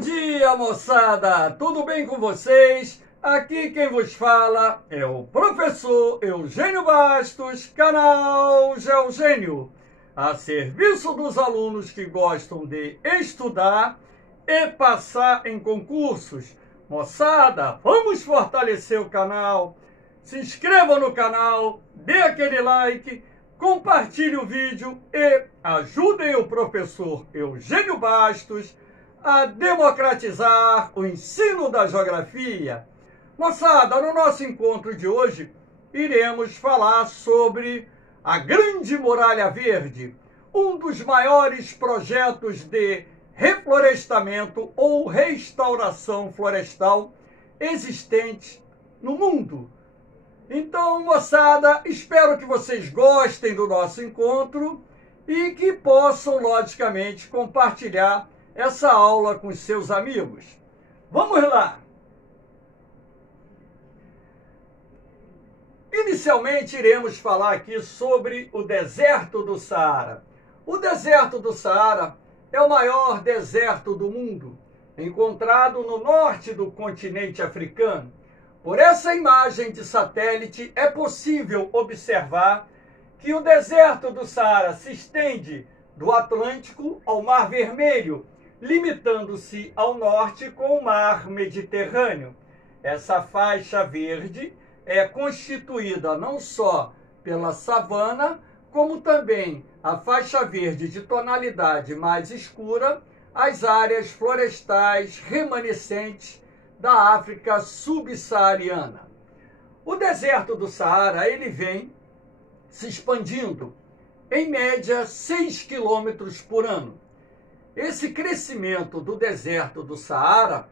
dia, moçada! Tudo bem com vocês? Aqui quem vos fala é o professor Eugênio Bastos, canal Geogênio, a serviço dos alunos que gostam de estudar e passar em concursos. Moçada, vamos fortalecer o canal, se inscreva no canal, dê aquele like, compartilhe o vídeo e ajudem o professor Eugênio Bastos a democratizar o ensino da geografia. Moçada, no nosso encontro de hoje, iremos falar sobre a Grande Muralha Verde, um dos maiores projetos de reflorestamento ou restauração florestal existentes no mundo. Então, moçada, espero que vocês gostem do nosso encontro e que possam, logicamente, compartilhar essa aula com seus amigos. Vamos lá! Inicialmente, iremos falar aqui sobre o deserto do Saara. O deserto do Saara é o maior deserto do mundo, encontrado no norte do continente africano. Por essa imagem de satélite, é possível observar que o deserto do Saara se estende do Atlântico ao Mar Vermelho, limitando-se ao norte com o Mar Mediterrâneo. Essa faixa verde é constituída não só pela savana, como também a faixa verde de tonalidade mais escura, as áreas florestais remanescentes da África subsaariana. O deserto do Saara, ele vem se expandindo, em média 6 quilômetros por ano. Esse crescimento do deserto do Saara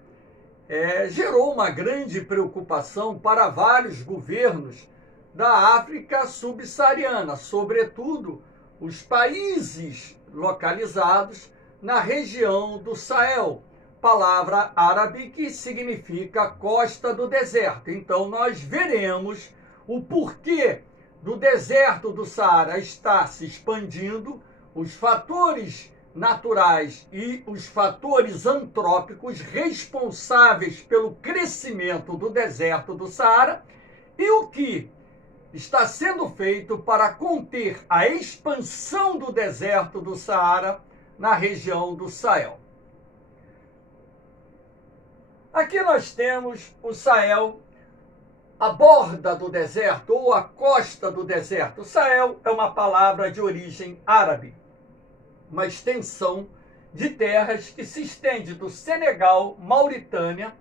gerou uma grande preocupação para vários governos da África subsaariana, sobretudo os países localizados na região do Sahel, palavra árabe que significa costa do deserto. Então nós veremos o porquê do deserto do Saara estar se expandindo, os fatores naturais e os fatores antrópicos responsáveis pelo crescimento do deserto do Saara e o que está sendo feito para conter a expansão do deserto do Saara na região do Sahel. Aqui nós temos o Sahel, a borda do deserto ou a costa do deserto. O Sahel é uma palavra de origem árabe, uma extensão de terras que se estende do Senegal, Mauritânia,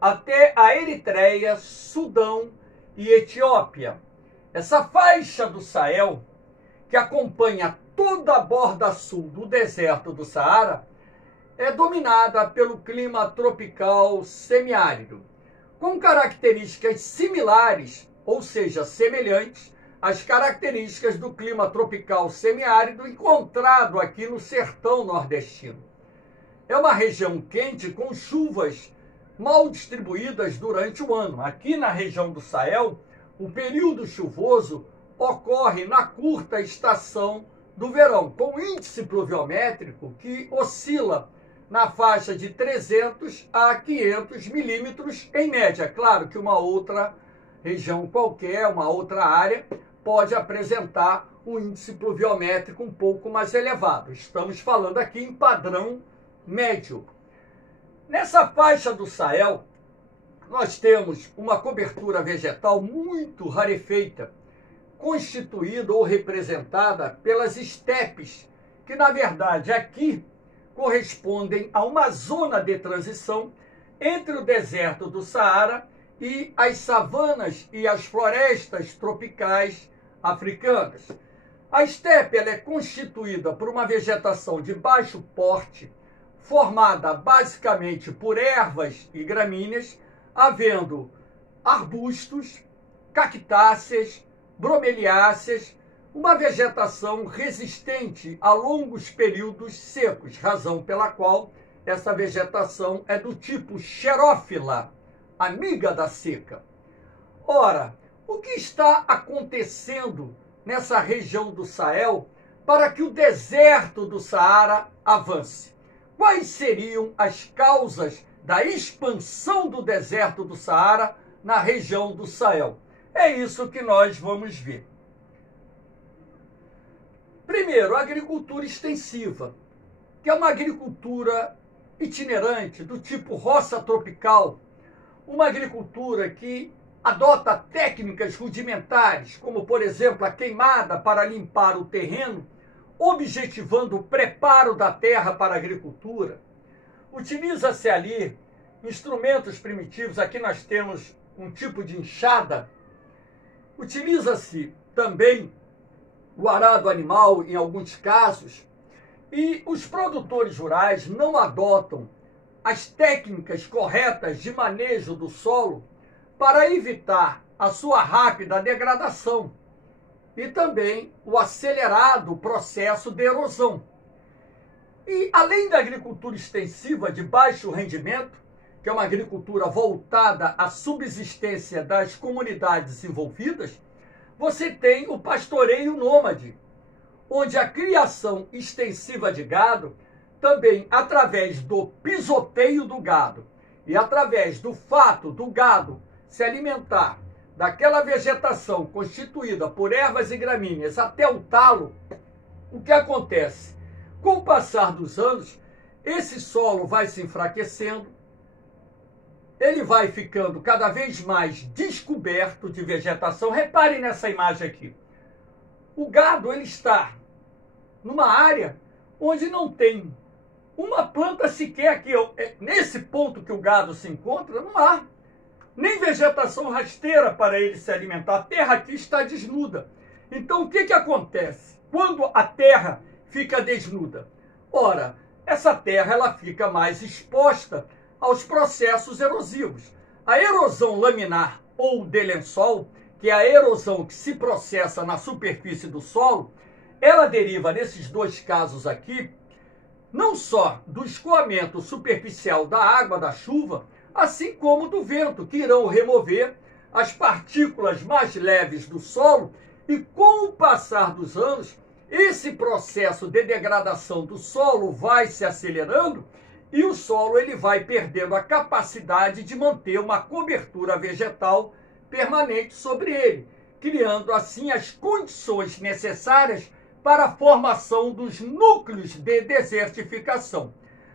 até a Eritreia, Sudão e Etiópia. Essa faixa do Sahel, que acompanha toda a borda sul do deserto do Saara, é dominada pelo clima tropical semiárido, com características similares, ou seja, semelhantes, às características do clima tropical semiárido encontrado aqui no sertão nordestino. É uma região quente com chuvas mal distribuídas durante o ano. Aqui na região do Sahel, o período chuvoso ocorre na curta estação do verão, com índice pluviométrico que oscila na faixa de 300 a 500 milímetros em média. Claro que uma outra região qualquer, uma outra área, pode apresentar um índice pluviométrico um pouco mais elevado. Estamos falando aqui em padrão médio. Nessa faixa do Sahel, nós temos uma cobertura vegetal muito rarefeita, constituída ou representada pelas estepes, que na verdade aqui correspondem a uma zona de transição entre o deserto do Saara e as savanas e as florestas tropicais africanas. A estepe ela é constituída por uma vegetação de baixo porte, formada basicamente por ervas e gramíneas, havendo arbustos, cactáceas, bromeliáceas, uma vegetação resistente a longos períodos secos, razão pela qual essa vegetação é do tipo xerófila, amiga da seca. Ora, o que está acontecendo nessa região do Sahel para que o deserto do Saara avance? quais seriam as causas da expansão do deserto do Saara na região do Sahel. É isso que nós vamos ver. Primeiro, a agricultura extensiva, que é uma agricultura itinerante, do tipo roça tropical, uma agricultura que adota técnicas rudimentares, como, por exemplo, a queimada para limpar o terreno, objetivando o preparo da terra para a agricultura. Utiliza-se ali instrumentos primitivos, aqui nós temos um tipo de enxada. Utiliza-se também o arado animal em alguns casos, e os produtores rurais não adotam as técnicas corretas de manejo do solo para evitar a sua rápida degradação e também o acelerado processo de erosão. E além da agricultura extensiva de baixo rendimento, que é uma agricultura voltada à subsistência das comunidades envolvidas, você tem o pastoreio nômade, onde a criação extensiva de gado, também através do pisoteio do gado e através do fato do gado se alimentar daquela vegetação constituída por ervas e gramíneas até o talo, o que acontece? Com o passar dos anos, esse solo vai se enfraquecendo, ele vai ficando cada vez mais descoberto de vegetação. Reparem nessa imagem aqui. O gado ele está numa área onde não tem uma planta sequer aqui. Nesse ponto que o gado se encontra, não há nem vegetação rasteira para ele se alimentar. A terra aqui está desnuda. Então, o que acontece? Quando a terra fica desnuda? Ora, essa terra ela fica mais exposta aos processos erosivos. A erosão laminar ou de lençol, que é a erosão que se processa na superfície do solo, ela deriva, nesses dois casos aqui, não só do escoamento superficial da água da chuva, assim como do vento, que irão remover as partículas mais leves do solo, e com o passar dos anos, esse processo de degradação do solo vai se acelerando e o solo ele vai perdendo a capacidade de manter uma cobertura vegetal permanente sobre ele, criando assim as condições necessárias para a formação dos núcleos de desertificação.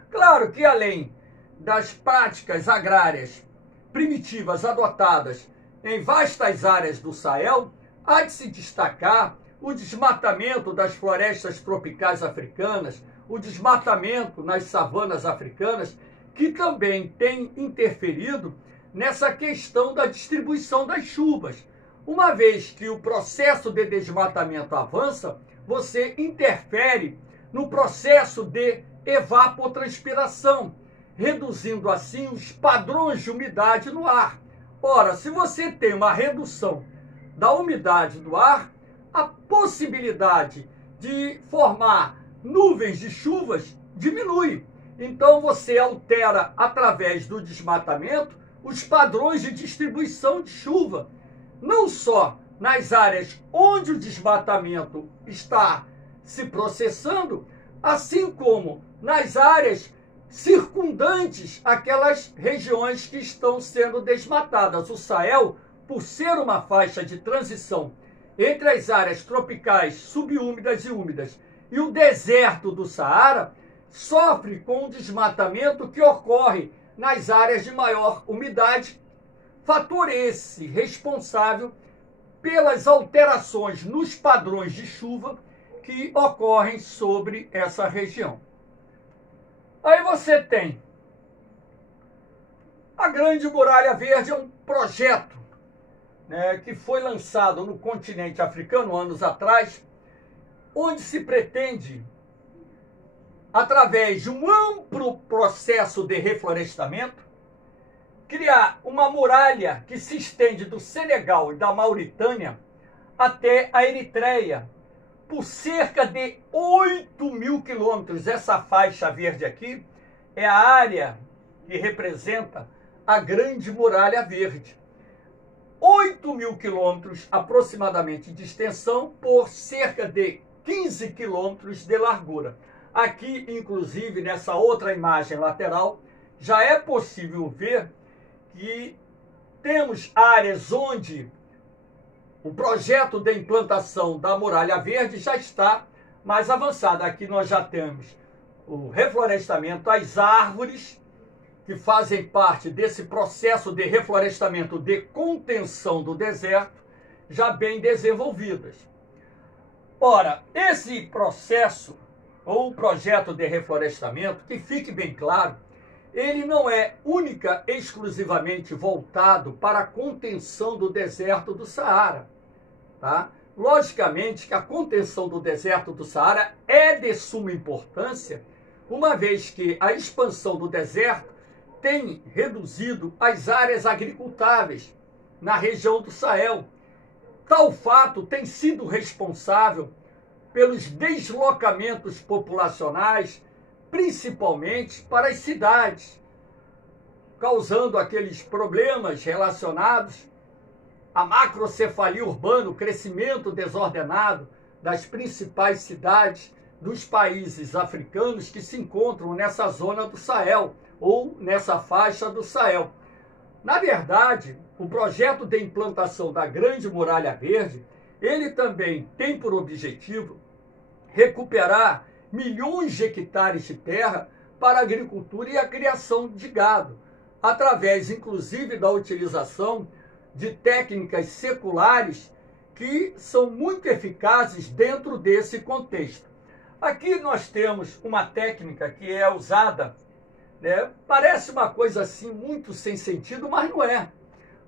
Claro que além das práticas agrárias primitivas adotadas em vastas áreas do Sahel, há de se destacar o desmatamento das florestas tropicais africanas, o desmatamento nas savanas africanas, que também tem interferido nessa questão da distribuição das chuvas. Uma vez que o processo de desmatamento avança, você interfere no processo de evapotranspiração, reduzindo assim os padrões de umidade no ar. Ora, se você tem uma redução da umidade do ar, a possibilidade de formar nuvens de chuvas diminui. Então você altera, através do desmatamento, os padrões de distribuição de chuva, não só nas áreas onde o desmatamento está se processando, assim como nas áreas circundantes àquelas regiões que estão sendo desmatadas. O Sahel, por ser uma faixa de transição entre as áreas tropicais, subúmidas e úmidas, e o deserto do Saara, sofre com o desmatamento que ocorre nas áreas de maior umidade, fator esse responsável pelas alterações nos padrões de chuva que ocorrem sobre essa região. Aí você tem a Grande Muralha Verde, é um projeto, né, que foi lançado no continente africano anos atrás, onde se pretende, através de um amplo processo de reflorestamento, criar uma muralha que se estende do Senegal e da Mauritânia até a Eritreia, por cerca de 8.000 quilômetros. Essa faixa verde aqui é a área que representa a Grande Muralha Verde. 8.000 quilômetros aproximadamente de extensão por cerca de 15 quilômetros de largura. Aqui, inclusive, nessa outra imagem lateral, já é possível ver que temos áreas onde o projeto de implantação da muralha verde já está mais avançado. Aqui nós já temos o reflorestamento, as árvores que fazem parte desse processo de reflorestamento de contenção do deserto, já bem desenvolvidas. Ora, esse processo ou projeto de reflorestamento, que fique bem claro, ele não é única e exclusivamente voltado para a contenção do deserto do Saara, tá? Logicamente que a contenção do deserto do Saara é de suma importância, uma vez que a expansão do deserto tem reduzido as áreas agricultáveis na região do Sahel. Tal fato tem sido responsável pelos deslocamentos populacionais, principalmente para as cidades, causando aqueles problemas relacionados à macrocefalia urbana, o crescimento desordenado das principais cidades dos países africanos que se encontram nessa zona do Sahel ou nessa faixa do Sahel. Na verdade, o projeto de implantação da Grande Muralha Verde, ele também tem por objetivo recuperar milhões de hectares de terra para a agricultura e a criação de gado, através, inclusive, da utilização de técnicas seculares que são muito eficazes dentro desse contexto. Aqui nós temos uma técnica que é usada, né? Parece uma coisa assim muito sem sentido, mas não é.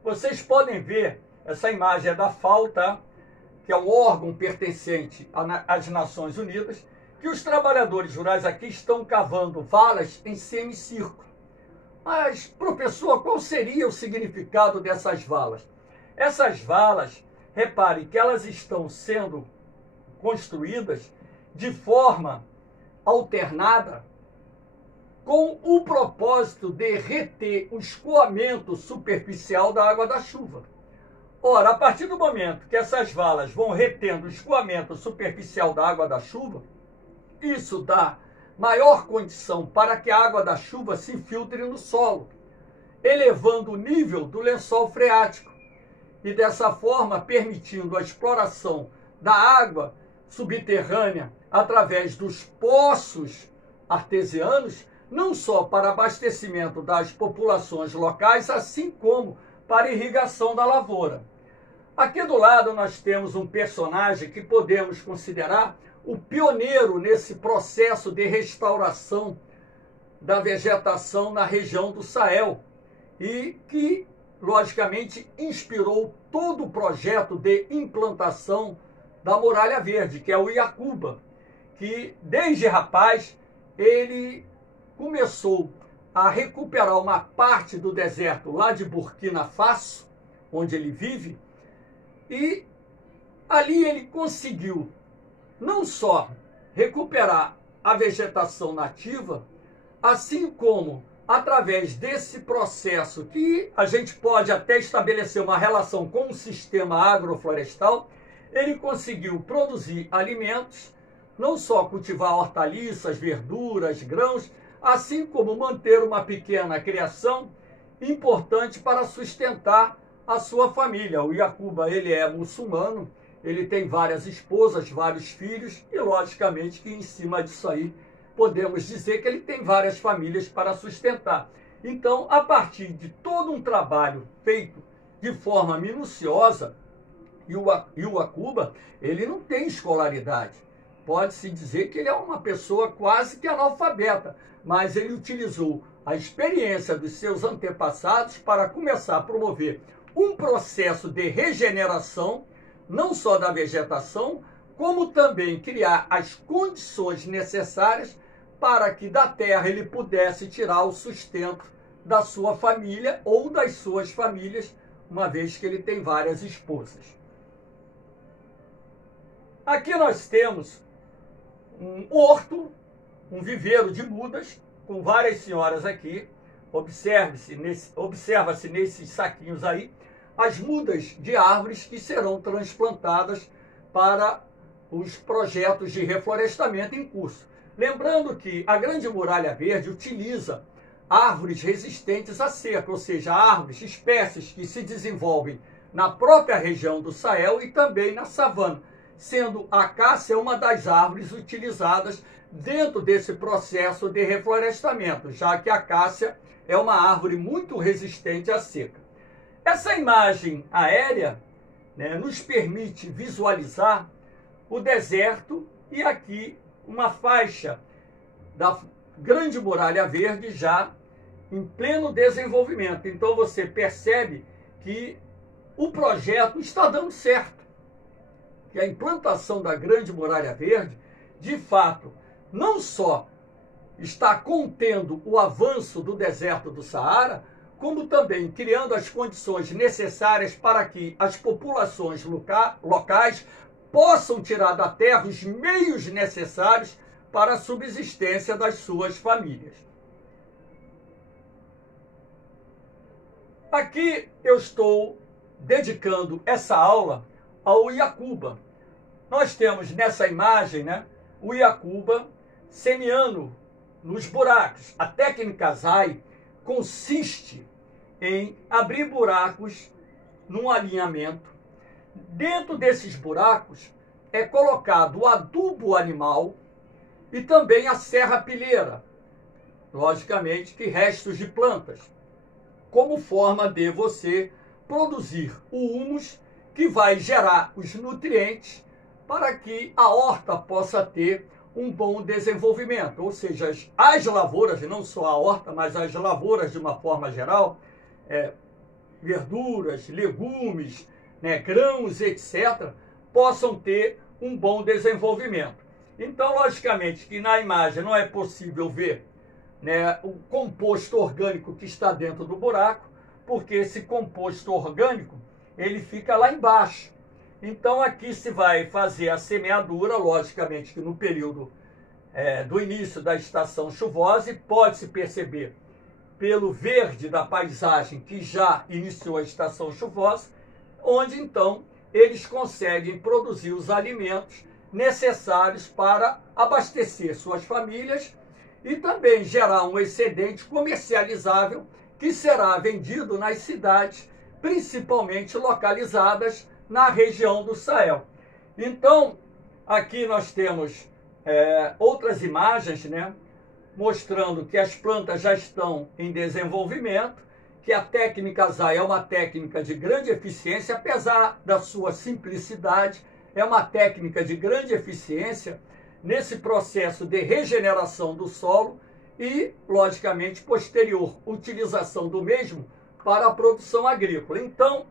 Vocês podem ver, essa imagem é da FAO, tá? Que é um órgão pertencente às Nações Unidas, que os trabalhadores rurais aqui estão cavando valas em semicírculo. Mas, professor, qual seria o significado dessas valas? Essas valas, repare que elas estão sendo construídas de forma alternada com o propósito de reter o escoamento superficial da água da chuva. Ora, a partir do momento que essas valas vão retendo o escoamento superficial da água da chuva, isso dá maior condição para que a água da chuva se infiltre no solo, elevando o nível do lençol freático e dessa forma permitindo a exploração da água subterrânea através dos poços artesianos, não só para abastecimento das populações locais, assim como para irrigação da lavoura. Aqui do lado nós temos um personagem que podemos considerar o pioneiro nesse processo de restauração da vegetação na região do Sahel e que, logicamente, inspirou todo o projeto de implantação da Muralha Verde, que é o Yacuba, que desde rapaz ele começou a recuperar uma parte do deserto lá de Burkina Faso, onde ele vive, e ali ele conseguiu não só recuperar a vegetação nativa, assim como, através desse processo que a gente pode até estabelecer uma relação com o sistema agroflorestal, ele conseguiu produzir alimentos, não só cultivar hortaliças, verduras, grãos, assim como manter uma pequena criação importante para sustentar a sua família. O Yacuba, ele é muçulmano, ele tem várias esposas, vários filhos e, logicamente, que em cima disso aí podemos dizer que ele tem várias famílias para sustentar. Então, a partir de todo um trabalho feito de forma minuciosa, e o Yacuba, ele não tem escolaridade. Pode-se dizer que ele é uma pessoa quase que analfabeta, mas ele utilizou a experiência dos seus antepassados para começar a promover um processo de regeneração, não só da vegetação, como também criar as condições necessárias para que da terra ele pudesse tirar o sustento da sua família ou das suas famílias, uma vez que ele tem várias esposas. Aqui nós temos um horto, um viveiro de mudas, com várias senhoras aqui. Observa-se nesses saquinhos aí as mudas de árvores que serão transplantadas para os projetos de reflorestamento em curso. Lembrando que a Grande Muralha Verde utiliza árvores resistentes à seca, ou seja, árvores, espécies que se desenvolvem na própria região do Sahel e também na savana, sendo a acácia uma das árvores utilizadas dentro desse processo de reflorestamento, já que a acácia é uma árvore muito resistente à seca. Essa imagem aérea, né, nos permite visualizar o deserto e aqui uma faixa da Grande Muralha Verde já em pleno desenvolvimento. Então você percebe que o projeto está dando certo, que a implantação da Grande Muralha Verde, de fato, não só está contendo o avanço do deserto do Saara, como também criando as condições necessárias para que as populações locais possam tirar da terra os meios necessários para a subsistência das suas famílias. Aqui eu estou dedicando essa aula ao Iacuba. Nós temos nessa imagem, né, o Iacuba semeando nos buracos. A técnica Zai consiste em abrir buracos num alinhamento. Dentro desses buracos é colocado o adubo animal e também a serrapilheira, logicamente que restos de plantas, como forma de você produzir o humus que vai gerar os nutrientes para que a horta possa ter um bom desenvolvimento. Ou seja, as lavouras, não só a horta, mas as lavouras de uma forma geral, verduras, legumes, né, grãos, etc., possam ter um bom desenvolvimento. Então, logicamente, que na imagem não é possível ver, né, o composto orgânico que está dentro do buraco, porque esse composto orgânico ele fica lá embaixo. Então, aqui se vai fazer a semeadura, logicamente que no período do início da estação chuvosa, e pode-se perceber pelo verde da paisagem que já iniciou a estação chuvosa, onde então eles conseguem produzir os alimentos necessários para abastecer suas famílias e também gerar um excedente comercializável que será vendido nas cidades, principalmente localizadas na região do Sahel. Então, aqui nós temos outras imagens, né, mostrando que as plantas já estão em desenvolvimento, que a técnica Zai é uma técnica de grande eficiência, apesar da sua simplicidade, é uma técnica de grande eficiência nesse processo de regeneração do solo e, logicamente, posterior utilização do mesmo para a produção agrícola. Então,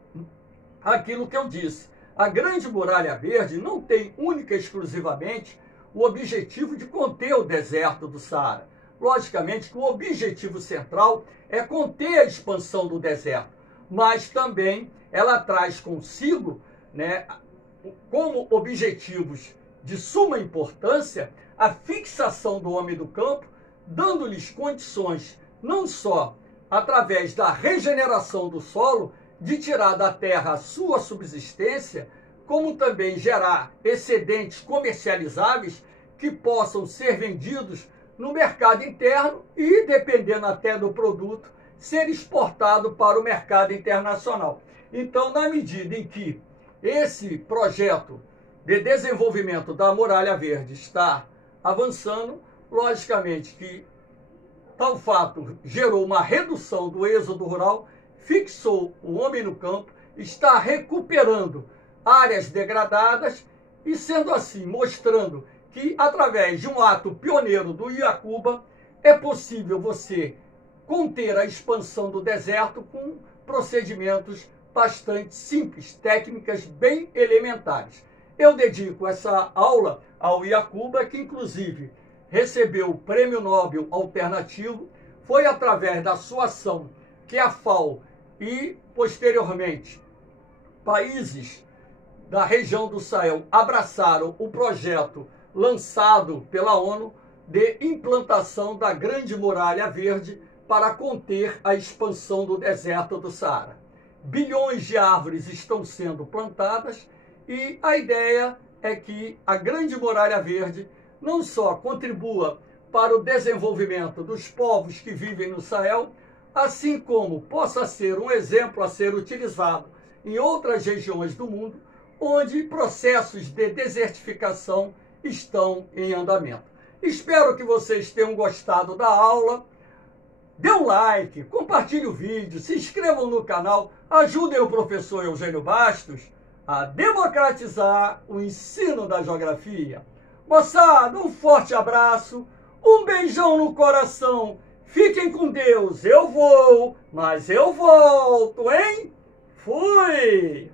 aquilo que eu disse, a Grande Muralha Verde não tem única e exclusivamente o objetivo de conter o deserto do Saara. Logicamente que o objetivo central é conter a expansão do deserto, mas também ela traz consigo, né, como objetivos de suma importância, a fixação do homem do campo, dando-lhes condições, não só através da regeneração do solo, de tirar da terra a sua subsistência, como também gerar excedentes comercializáveis que possam ser vendidos no mercado interno e, dependendo até do produto, ser exportado para o mercado internacional. Então, na medida em que esse projeto de desenvolvimento da Muralha Verde está avançando, logicamente que tal fato gerou uma redução do êxodo rural, fixou o homem no campo, está recuperando áreas degradadas e, sendo assim, mostrando que, através de um ato pioneiro do Iacuba, é possível você conter a expansão do deserto com procedimentos bastante simples, técnicas bem elementares. Eu dedico essa aula ao Iacuba, que inclusive recebeu o Prêmio Nobel Alternativo, foi através da sua ação que a FAO e, posteriormente, países da região do Sahel abraçaram o projeto lançado pela ONU de implantação da Grande Muralha Verde para conter a expansão do deserto do Saara. Bilhões de árvores estão sendo plantadas e a ideia é que a Grande Muralha Verde não só contribua para o desenvolvimento dos povos que vivem no Sahel, assim como possa ser um exemplo a ser utilizado em outras regiões do mundo, onde processos de desertificação estão em andamento. Espero que vocês tenham gostado da aula. Dê um like, compartilhe o vídeo, se inscrevam no canal, ajudem o professor Eugênio Bastos a democratizar o ensino da geografia. Moçada, um forte abraço, um beijão no coração, fiquem com Deus, eu vou, mas eu volto, hein? Fui!